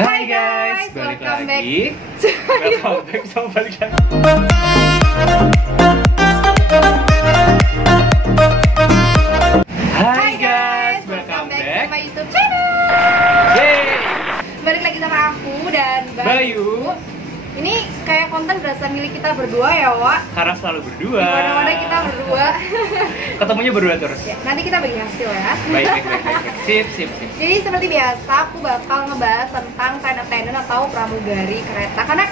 Hai guys, balik lagi. Welcome back sama balik lagi. Hai guys, welcome back sama YouTube channel. Yeay. Balik lagi sama aku dan Bayu. Ini kayak konten berasa milik kita berdua ya, Wak. Karena selalu berdua. Mana-mana kita berdua. Ketemunya berdua terus. Ya, nanti kita bagi hasil ya. Baik. Sip. Jadi seperti biasa aku bakal ngebahas tentang train atau pramugari kereta. Karena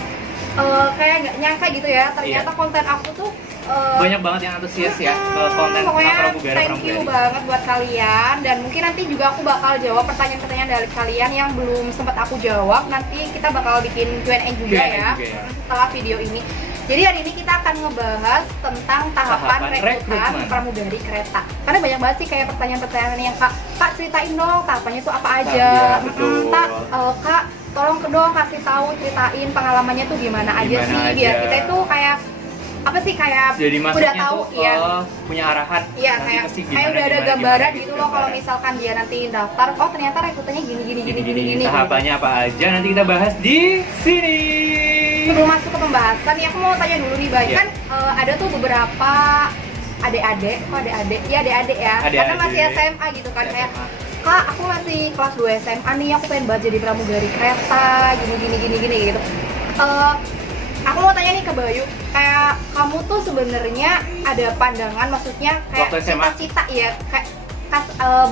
kayak nggak nyangka gitu ya, ternyata konten aku tuh banyak banget yang antusias ya ke konten pokoknya pramugari. Thank you banget buat kalian. Dan mungkin nanti juga aku bakal jawab pertanyaan-pertanyaan dari kalian yang belum sempat aku jawab. Nanti kita bakal bikin Q&A juga ya setelah video ini. Jadi hari ini kita akan ngebahas tentang tahapan rekrutan pramugari kereta. Karena banyak banget sih kayak pertanyaan-pertanyaan yang Kak ceritain dong tahapannya itu apa aja. Kak tolong dong kasih tahu, ceritain pengalamannya tuh gimana aja sih biar kita itu kayak apa sih kayak jadi udah tahu ya punya arahan. Iya, kayak udah ada gambaran gitu loh kalau misalkan dia nanti daftar, oh ternyata rekrutannya gini. Tahapannya apa aja nanti kita bahas di sini. Sebelum masuk ke pembahasan nih, aku mau tanya dulu nih, Bay. Kan ada tuh beberapa adik-adik ya, karena masih SMA gitu kan, kayak Kak, aku masih kelas 2 SMA nih, aku pengen banget jadi pramugari kereta, gini gitu. Aku mau tanya nih ke Bayu, kayak kamu tuh sebenarnya ada pandangan, maksudnya kayak cita-cita ya, kayak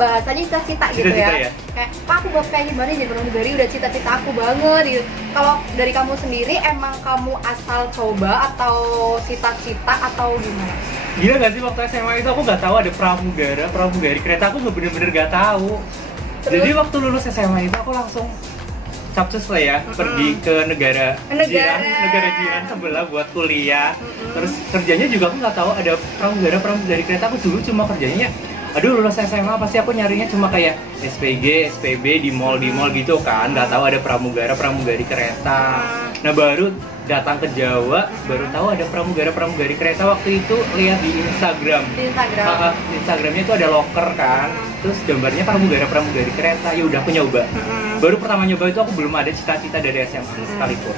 bahasanya cita-cita gitu ya. Kayak Pak, aku bakal kayak gimana jadi pramugari, udah cita-cita aku banget gitu. Kalau dari kamu sendiri, emang kamu asal coba atau cita-cita atau gimana? Gila gak sih, waktu SMA itu aku gak tahu ada pramugari kereta, aku bener-bener gak tahu. Terus? Jadi waktu lulus SMA itu aku langsung capcus lah ya, pergi ke negara jiran sebelah buat kuliah. Terus kerjanya juga aku nggak tahu ada pramugari kereta. Aku dulu cuma kerjanya, aduh lulus SMA pasti aku nyarinya cuma kayak SPG, SPB di mall gitu kan, nggak tahu ada pramugari kereta. Nah baru datang ke Jawa, baru tahu ada pramugari kereta. Waktu itu lihat di Instagram. Di Instagramnya itu ada loker kan, terus gambarnya pramugari kereta. Ya udah aku nyoba. Baru pertama nyoba itu aku belum ada cita-cita dari SMA sekalipun.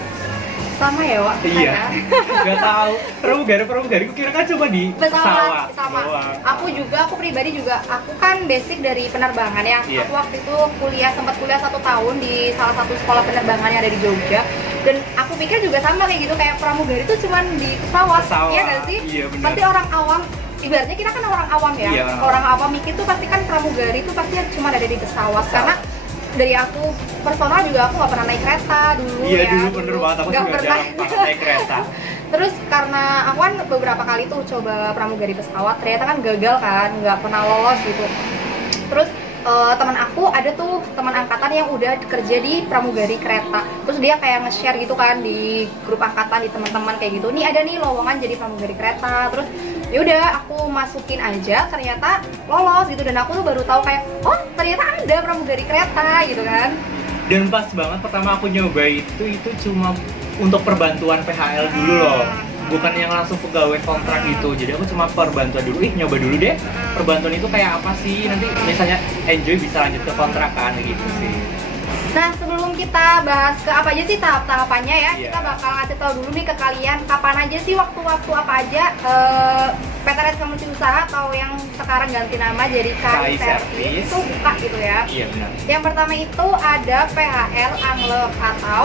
Sama ya, Wak? Iya. Gak tahu. Pramugari aku kira kan coba di pesawat. Sama. Aku pribadi juga, aku kan basic dari penerbangan ya. Aku waktu itu sempat kuliah 1 tahun di salah satu sekolah penerbangan yang ada di Jogja. Dan aku pikir juga sama kayak gitu, kayak pramugari itu cuma di pesawat. Iya gak sih? Iya, benar. Pasti orang awam, ibaratnya kita kan orang awam ya. Iya, orang awam mikir tuh pasti kan pramugari itu pasti cuma ada di pesawat. Karena dari aku personal juga aku nggak pernah naik kereta dulu. Iya, ya. dulu bener banget, aku juga jarang banget naik kereta. Terus karena aku kan beberapa kali tuh coba pramugari pesawat, ternyata kan gagal kan, nggak pernah lolos gitu. Terus teman aku ada tuh teman angkatan yang udah kerja di pramugari kereta. Terus dia kayak nge-share gitu kan di grup angkatan, di teman-teman kayak gitu. Nih ada nih lowongan jadi pramugari kereta. Terus yaudah aku masukin aja, ternyata lolos gitu. Dan aku tuh baru tahu kayak, oh ternyata ada pramugari kereta gitu kan. Dan pas banget pertama aku nyoba itu cuma untuk perbantuan PHL dulu loh, bukan yang langsung pegawai kontrak gitu. Jadi aku cuma perbantuan dulu, nyoba dulu deh perbantuan itu kayak apa sih, nanti misalnya enjoy bisa lanjut ke kontrakan gitu sih. Nah sebelum kita bahas ke apa aja sih tahap-tahapannya ya, kita bakal ngasih tahu dulu nih ke kalian kapan aja sih waktu-waktu apa aja PTRS Komunikasi Usaha atau yang sekarang ganti nama jadi KAI Servis itu buka gitu ya. Iya benar. Yang pertama itu ada PHL Anglep atau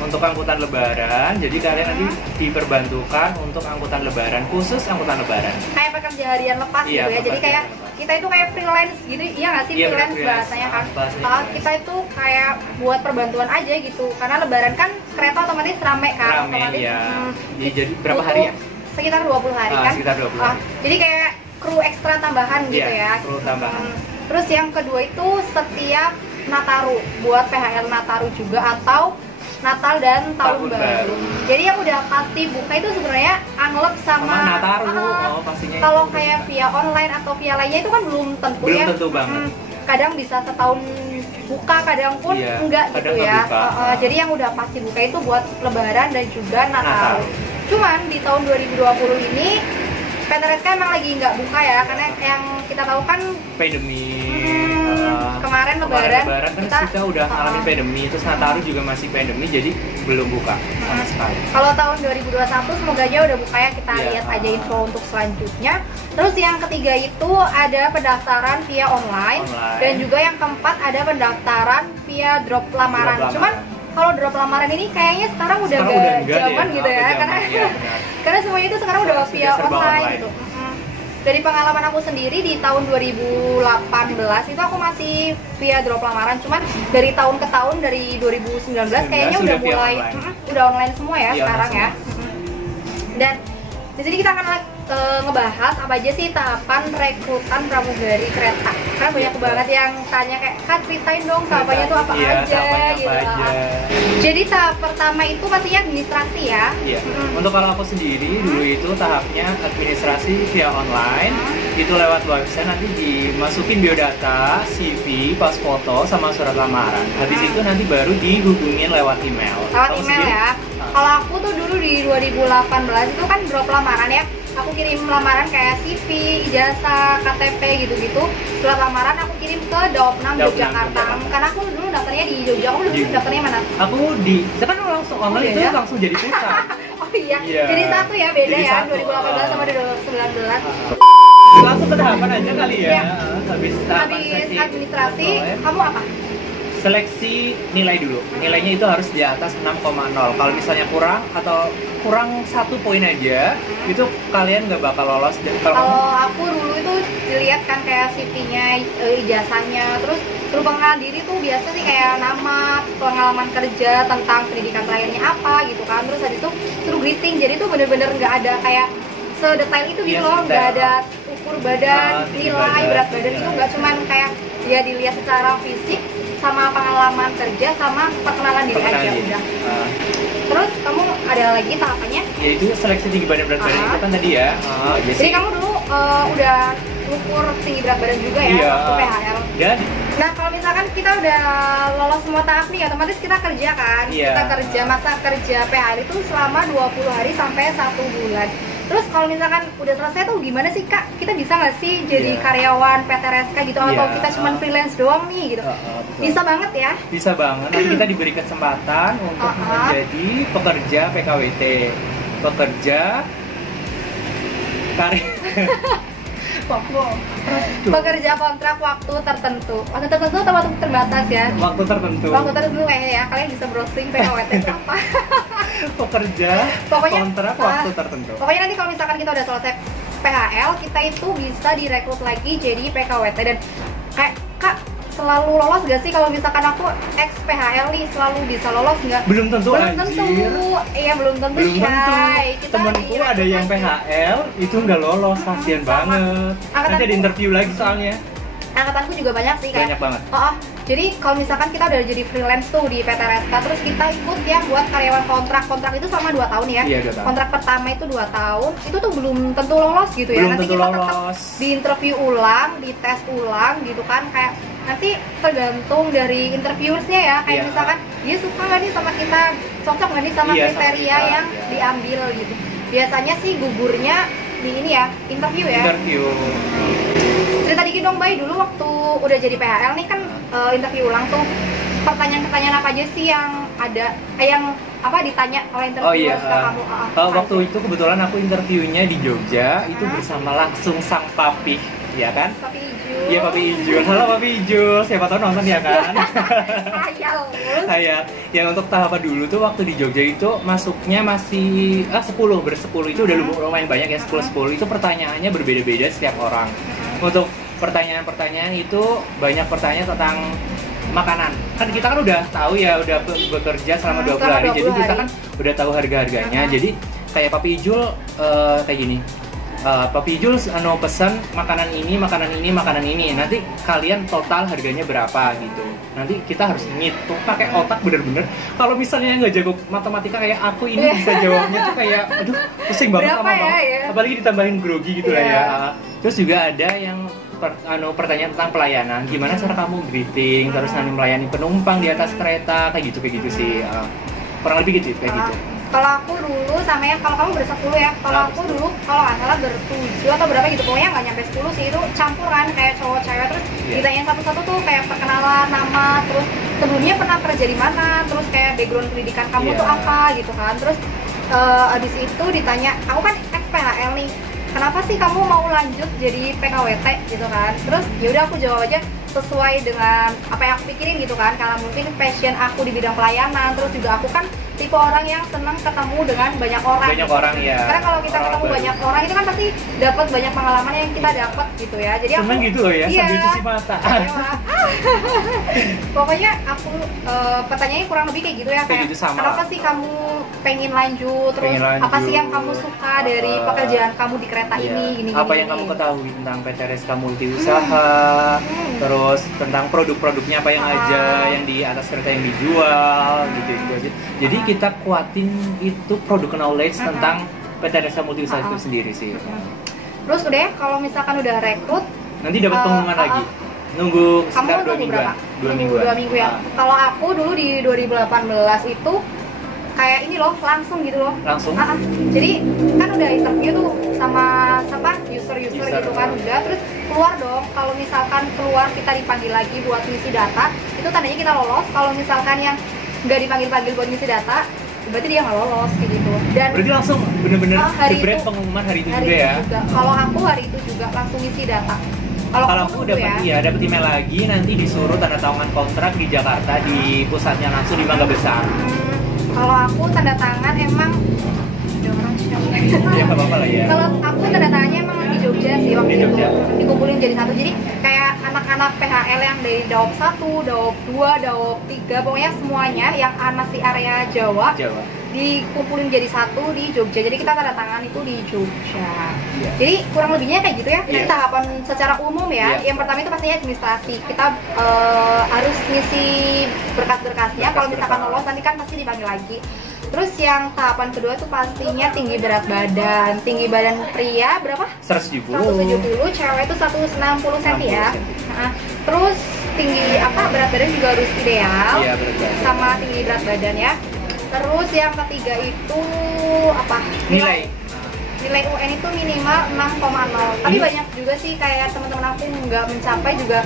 untuk angkutan lebaran, jadi kalian nanti diperbantukan untuk angkutan lebaran, khusus angkutan lebaran. Kayak pekerja harian lepas gitu ya, jadi kayak kita itu kayak freelance gitu, iya nggak sih? Freelance bahasanya kan. Kita itu kayak buat perbantuan aja gitu, karena lebaran kan kereta otomatis rame kan. Otomatis, jadi berapa hari ya? Sekitar 20 hari kan? Sekitar 20 hari. Jadi kayak kru ekstra tambahan gitu ya. Kru tambahan. Terus yang kedua itu setiap Nataru, buat PHL Nataru juga atau Natal dan Tahun Baru. Jadi yang udah pasti buka itu sebenarnya Anglep sama Nataru. Pastinya. Kalau kayak via online atau via lainnya itu kan belum tentu ya. Belum tentu banget. Kadang bisa setahun buka, kadang pun enggak gitu ya. Jadi yang udah pasti buka itu buat Lebaran dan juga Natal. Cuman di tahun 2020 ini PTRS kan emang lagi nggak buka ya, karena yang kita tahu kan pandemi. kemarin Lebaran kan kita udah ngalamin pandemi, terus Nataru juga masih pandemi, jadi belum buka sama sekali. Kalau tahun 2021 semoga aja udah buka ya, kita lihat aja info untuk selanjutnya. Terus yang ketiga itu ada pendaftaran via online. Dan juga yang keempat ada pendaftaran via drop lamaran. Cuman kalau drop lamaran ini kayaknya sekarang udah gak zaman gitu ya, karena semuanya itu sekarang udah via online gitu. Dari pengalaman aku sendiri di tahun 2018 itu aku masih via drop lamaran, cuman dari tahun ke tahun dari 2019 kayaknya udah mulai udah online semua ya sekarang ya. Dan di sini kita akan ngebahas apa aja sih tahapan rekrutan pramugari kereta. Karena banyak banget yang tanya kayak, "Kak, ceritain dong tahapannya tuh apa aja?" gitu. Jadi tahap pertama itu pastinya administrasi ya. Iya. Untuk kalau aku sendiri dulu itu tahapnya administrasi via online. Itu lewat website, nanti dimasukin biodata, CV, pas foto sama surat lamaran. Habis itu nanti baru dihubungin lewat email. Lewat email ya. Kalau aku tuh dulu di 2018 itu kan drop lamaran ya. Aku kirim lamaran kayak CV, ijazah, KTP gitu-gitu. Surat lamaran aku kirim ke Daopnam Yogyakarta. Karena aku dulu daftarnya di Jogja. Aku dulu daftarnya mana? Aku kan langsung online itu langsung jadi pusat. Oh iya. Jadi satu ya, beda ya. 2018 sama 2019. Langsung ke tahapan aja kali ya. Habis administrasi, kamu apa? Seleksi nilai dulu. Nilainya itu harus di atas 6,0. Kalau misalnya kurang atau kurang 1 poin aja, itu kalian nggak bakal lolos. Kalau aku dulu itu dilihat kan kayak CV-nya, ijazahnya, terus suruh pengenalan diri tuh biasa sih kayak nama, pengalaman kerja, tentang pendidikan terakhirnya apa gitu kan. Terus habis itu suruh greeting. Jadi tuh bener-bener nggak ada kayak sedetail itu gitu loh, nggak ada ukur badan, nilai, berat badan itu nggak cuman kayak dia dilihat secara fisik sama pengalaman kerja sama perkenalan diri aja udah. Terus kamu ada lagi tahapannya? Ya itu seleksi tinggi badan berat badan itu kan tadi ya. Jadi kamu dulu udah ukur tinggi berat badan juga ya waktu PHL. Nah kalau misalkan kita udah lolos semua tahap nih, otomatis kita kerja kan? Kita kerja, masa kerja PHL itu selama 20 hari sampai 1 bulan. Terus kalau misalkan udah selesai tuh gimana sih Kak? Kita bisa nggak sih jadi karyawan PT RSK gitu atau kita cuma freelance doang nih gitu? Bisa banget ya? Bisa banget. Nanti kita diberi kesempatan untuk menjadi pekerja PKWT, pekerja pekerja kontrak waktu tertentu. Waktu tertentu atau waktu terbatas ya? Waktu tertentu. Waktu tertentu kayaknya ya. Kalian bisa browsing PKWT itu apa? Pekerja kontrak waktu tertentu. Pokoknya nanti kalau misalkan kita udah selesai PHL, kita itu bisa direkrut lagi jadi PKWT. Dan kayak Kak, selalu lolos gak sih kalau misalkan aku ex PHL nih, selalu bisa lolos nggak? Belum tentu. Iya belum tentu. Temenku ada yang PHL itu nggak lolos, kasian banget. Nanti ada interview lagi soalnya. Angkatanku juga banyak sih kayak. Banyak banget. Jadi kalau misalkan kita udah jadi freelance tuh di PT RSK, terus kita ikut yang buat karyawan kontrak itu selama 2 tahun ya. Iya, 2 tahun. Kontrak pertama itu 2 tahun, itu tuh belum tentu lolos gitu ya. Nanti kita tetap di interview ulang, di tes ulang gitu kan, kayak nanti tergantung dari interviewersnya ya, kayak misalkan dia suka nggak nih sama kita, cocok nggak nih sama kriteria yang diambil gitu. Biasanya sih gugurnya di ini ya, interview ya. Cerita dikit dong Bay, dulu waktu udah jadi PHL nih kan interview ulang tuh, pertanyaan-pertanyaan apa aja sih yang ada, yang apa ditanya oleh interviewer ke kamu? Waktu itu kebetulan aku interviewnya di Jogja, itu bersama langsung sang papi, ya kan? Papi Ijul. Iya, Papi Ijul. Halo Papi Ijul, siapa tahu nonton ya kan? Hayal. Yang untuk tahap dulu tuh waktu di Jogja itu masuknya masih 10 itu udah lumayan banyak ya, 10 itu pertanyaannya berbeda-beda setiap orang. Untuk pertanyaan-pertanyaan itu banyak pertanyaan tentang makanan. Kan kita kan udah tahu ya, udah bekerja selama 20 hari, jadi kita kan udah tahu harga-harganya. Jadi kayak Papi Ijul kayak gini. Papi Ijul pesan makanan ini. Nanti kalian total harganya berapa gitu. Nanti kita harus ngitung pakai otak bener-bener. Kalau misalnya nggak jago matematika kayak aku ini bisa jawabnya tuh kayak aduh pusing banget sama apalagi ditambahin grogi gitu lah ya. Terus juga ada yang pertanyaan tentang pelayanan, gimana cara kamu greeting, terus nanti melayani penumpang di atas kereta, kayak gitu sih. Kurang lebih gitu kayak gitu. Kalau aku dulu sama ya, kalau kamu bersepuluh ya. Kalau aku dulu kalau nggak salah bertujuh atau berapa gitu, pokoknya nggak nyampe 10 sih, itu campuran kayak cowok cewek, terus ditanyain satu-satu tuh kayak perkenalan, nama, terus sebelumnya pernah kerja di mana, terus kayak background pendidikan kamu tuh apa gitu kan. Terus abis itu ditanya, aku kan PHL nih, kenapa sih kamu mau lanjut jadi PKWT gitu kan. Terus yaudah aku jawab aja sesuai dengan apa yang aku pikirin gitu kan, karena mungkin passion aku di bidang pelayanan, terus juga aku kan tipe orang yang senang ketemu dengan banyak orang. Banyak orang ya. Karena kalau kita ketemu banyak orang itu kan pasti dapat banyak pengalaman yang kita dapat gitu ya. Jadi seneng aku gitu loh ya, iya, sambil cuci mata. Pokoknya aku pertanyaannya kurang lebih kayak gitu ya, kayak gitu sama. Kenapa sih kamu pengen lanjut, terus apa sih yang kamu suka dari pekerjaan kamu di kereta ini, gini. Apa yang kamu ketahui tentang PT Reska Multi Usaha, terus tentang produk-produknya apa yang aja yang di atas kereta yang dijual gitu aja. Jadi kita kuatin itu produk knowledge tentang PT Reska Multi Usaha itu sendiri sih. Terus udah ya, kalau misalkan udah rekrut nanti dapat pengumuman lagi. Nunggu sekitar 2 minggu. 2 minggu ya. Kalau aku dulu di 2018 itu kayak ini loh, langsung gitu loh. Langsung? Jadi kan udah interview tuh sama user gitu kan, udah, terus keluar dong. Kalau misalkan keluar kita dipanggil lagi buat ngisi data, itu tandanya kita lolos. Kalau misalkan yang nggak dipanggil buat ngisi data, berarti dia nggak lolos kayak gitu. Dan berarti langsung bener-bener jebret itu, pengumuman hari itu juga ya? Kalau aku hari itu juga langsung ngisi data. Kalau aku dapat dapat email lagi, nanti disuruh tanda tangan kontrak di Jakarta, di pusatnya langsung di Mangga Besar. Kalau aku tanda tangan emang ada orang siapa? Ya nggak apa-apa lah ya. Kalau aku tanda tangannya emang di Jogja sih waktu itu, dikumpulin jadi satu. Jadi kayak anak-anak PHL yang dari Daop 1, Daop 2, Daop 3, pokoknya semuanya yang masih area Jawa. Dikumpulin jadi satu di Jogja. Jadi kita tanda tangan itu di Jogja. Jadi kurang lebihnya kayak gitu ya. Ini tahapan secara umum ya. Yang pertama itu pastinya administrasi. Kita harus ngisi berkas-berkasnya. Kalau misalkan lolos nanti kan pasti dipanggil lagi. Terus yang tahapan kedua tuh pastinya tinggi berat badan. Tinggi badan pria berapa? 170. Cewek itu 160 cm ya. Terus tinggi berat badan juga harus ideal. Iya, berat badan. Sama tinggi berat badan ya. Terus yang ketiga itu apa? Nilai UN itu minimal 6,0. Tapi banyak juga sih kayak teman-teman aku nggak mencapai juga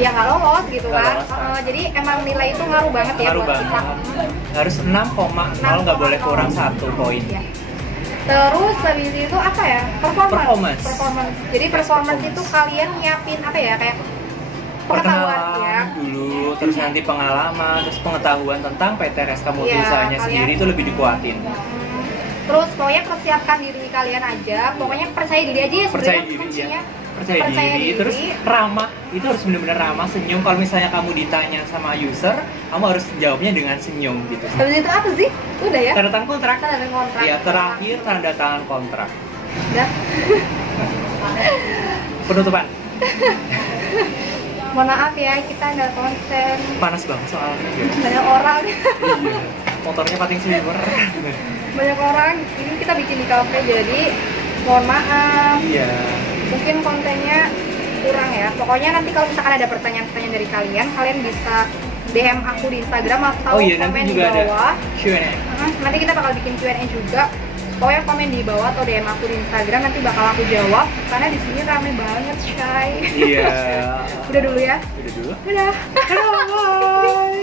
ya nggak lolos gitu kan. Jadi emang nilai itu ngaruh banget ya buat kita. Harus 6,0, nggak boleh kurang 1 poin. Ya. Terus habis itu apa ya? Performance. Jadi performance itu kalian nyiapin apa ya, kayak pengetahuan dulu, terus nanti pengalaman, terus pengetahuan tentang PT Reska Multi Usahanya sendiri itu lebih dikuatin. Terus pokoknya persiapkan diri kalian aja, pokoknya percaya diri aja ya. Percaya diri, terus ramah, itu harus benar-benar ramah, senyum. Kalau misalnya kamu ditanya sama user, kamu harus jawabnya dengan senyum gitu. Habis itu apa sih? Udah ya? Tanda tangan kontrak. Ya, terakhir tanda tangan kontrak. Udah. Penutupan. Mohon maaf ya, kita nggak konsen. Panas banget soalnya. Banyak orang. Motornya pating sliver. Banyak orang. Ini kita bikin di kafe, jadi mohon maaf. Iya. Mungkin kontennya kurang ya. Pokoknya nanti kalau misalkan ada pertanyaan-pertanyaan dari kalian bisa DM aku di Instagram atau komen di bawah. Q&A. Nanti kita bakal bikin Q&A juga. Pokoknya komen di bawah atau DM aku di Instagram, nanti bakal aku jawab. Karena di sini rame banget, Shay. Iya. Udah dulu ya? Udah dulu. Udah. Bye.